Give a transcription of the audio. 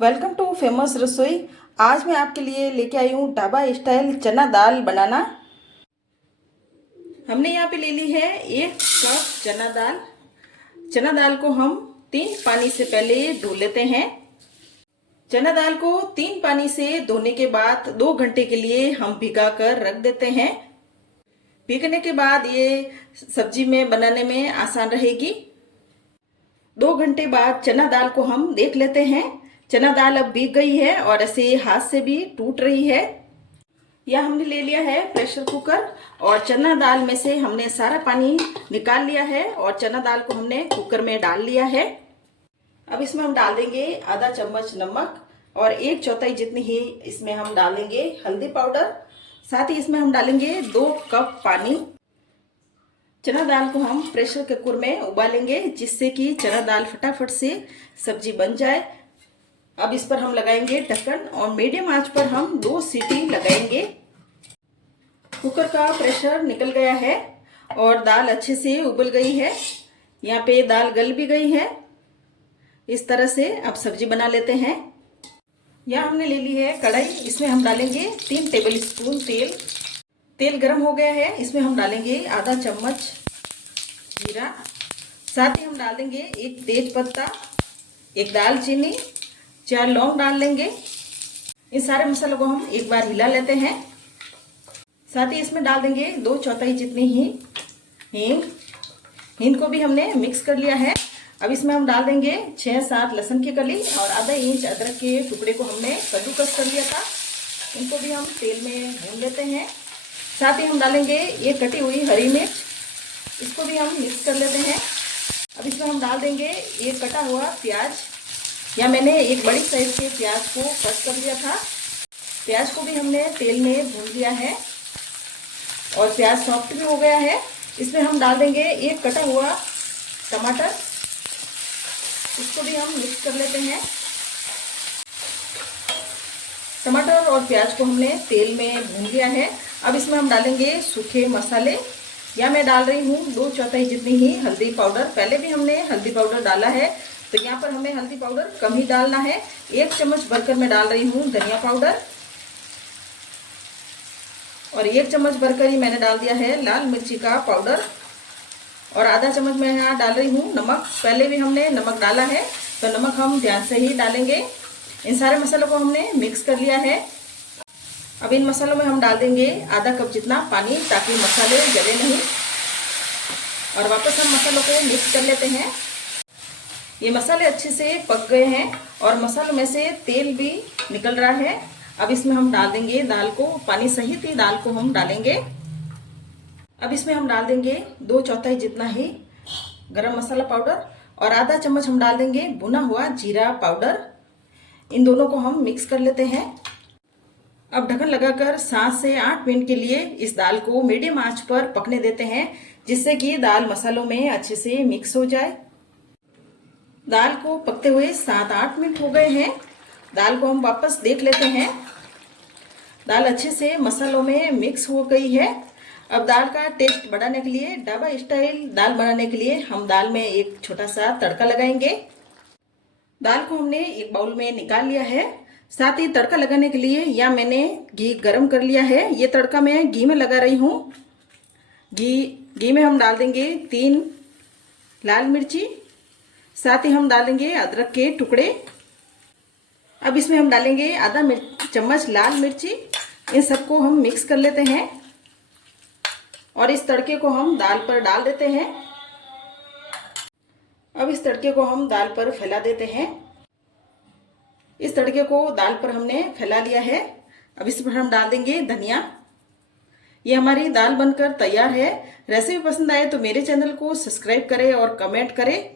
Welcome two famous रसोई। आज मैं आपके लिए लेके आई हूँ ढाबा स्टाइल चना दाल बनाना। हमने यहाँ पे ले ली है 1 कप चना दाल। चना दाल को हम 3 पानी से पहले धो लेते हैं। चना दाल को 3 पानी से धोने के बाद 2 घंटे के लिए हम भिगा कर रख देते हैं। भीगने के बाद ये सब्जी में बनाने में आसान रहेगी। 2 घंटे बाद चना दाल को हम देख लेते हैं। चना दाल अब भीग गई है और ऐसे हाथ से भी टूट रही है। यह हमने ले लिया है प्रेशर कुकर और चना दाल में से हमने सारा पानी निकाल लिया है और चना दाल को हमने कुकर में डाल लिया है। अब इसमें हम डाल देंगे आधा चम्मच नमक और 1/4 जितनी ही इसमें हम डालेंगे हल्दी पाउडर। साथ ही इसमें हम डालेंगे 2 कप पानी। चना दाल को हम प्रेशर कुकर में उबालेंगे जिससे कि चना दाल फटाफट से सब्जी बन जाए। अब इस पर हम लगाएंगे ढक्कन और मीडियम आंच पर हम 2 सीटी लगाएंगे। कुकर का प्रेशर निकल गया है और दाल अच्छे से उबल गई है। यहाँ पे दाल गल भी गई है। इस तरह से अब सब्जी बना लेते हैं। यहाँ हमने ले ली है कढ़ाई, इसमें हम डालेंगे 3 टेबल स्पून तेल। तेल गरम हो गया है, इसमें हम डालेंगे आधा चम्मच जीरा। साथ ही हम डाल देंगे 1 तेज पत्ता, 1 दालचीनी, 4 लौंग डाल लेंगे। इन सारे मसालों को हम एक बार हिला लेते हैं। साथ ही इसमें डाल देंगे 2/4 जितनी ही हींग को भी हमने मिक्स कर लिया है। अब इसमें हम डाल देंगे 6-7 लहसुन की कली और आधा इंच अदरक के टुकड़े को हमने कद्दूकस कर लिया था। इनको भी हम तेल में भून लेते हैं। साथ ही हम डालेंगे ये कटी हुई हरी मिर्च, इसको भी हम मिक्स कर लेते हैं। अब इसमें हम डाल देंगे ये कटा हुआ प्याज। या मैंने एक बड़ी साइज के प्याज को कट कर लिया था। प्याज को भी हमने तेल में भून लिया है और प्याज सॉफ्ट भी हो गया है। इसमें हम डाल देंगे एक कटा हुआ टमाटर, इसको भी हम मिक्स कर लेते हैं। टमाटर और प्याज को हमने तेल में भून लिया है। अब इसमें हम डालेंगे सूखे मसाले। या मैं डाल रही हूँ 2/4 जितनी ही हल्दी पाउडर। पहले भी हमने हल्दी पाउडर डाला है तो यहाँ पर हमें हल्दी पाउडर कम ही डालना है। 1 चम्मच भरकर मैं डाल रही हूँ धनिया पाउडर और 1 चम्मच भरकर ही मैंने डाल दिया है लाल मिर्ची का पाउडर और आधा चम्मच मैं यहाँ डाल रही हूँ नमक। पहले भी हमने नमक डाला है तो नमक हम ध्यान से ही डालेंगे। इन सारे मसालों को हमने मिक्स कर लिया है। अब इन मसालों में हम डाल देंगे आधा कप जितना पानी ताकि मसाले जले नहीं। और वापस हम मसालों को मिक्स कर लेते हैं। ये मसाले अच्छे से पक गए हैं और मसालों में से तेल भी निकल रहा है। अब इसमें हम डाल देंगे दाल को, पानी सहित ही दाल को हम डालेंगे। अब इसमें हम डाल देंगे 2/4 जितना ही गरम मसाला पाउडर और आधा चम्मच हम डाल देंगे भुना हुआ जीरा पाउडर। इन दोनों को हम मिक्स कर लेते हैं। अब ढक्कन लगाकर 7 से 8 मिनट के लिए इस दाल को मीडियम आंच पर पकने देते हैं जिससे कि दाल मसालों में अच्छे से मिक्स हो जाए। दाल को पकते हुए 7-8 मिनट हो गए हैं। दाल को हम वापस देख लेते हैं। दाल अच्छे से मसालों में मिक्स हो गई है। अब दाल का टेस्ट बढ़ाने के लिए, ढाबा स्टाइल दाल बनाने के लिए हम दाल में एक छोटा सा तड़का लगाएंगे। दाल को हमने एक बाउल में निकाल लिया है। साथ ही तड़का लगाने के लिए या मैंने घी गरम कर लिया है। ये तड़का मैं घी में लगा रही हूँ। घी में हम डाल देंगे 3 लाल मिर्ची। साथ ही हम डालेंगे अदरक के टुकड़े। अब इसमें हम डालेंगे आधा चम्मच लाल मिर्ची। इन सबको हम मिक्स कर लेते हैं और इस तड़के को हम दाल पर डाल देते हैं। अब इस तड़के को हम दाल पर फैला देते हैं। इस तड़के को दाल पर हमने फैला दिया है। अब इस पर हम डाल देंगे धनिया। ये हमारी दाल बनकर तैयार है। रेसिपी पसंद आए तो मेरे चैनल को सब्सक्राइब करें और कमेंट करें।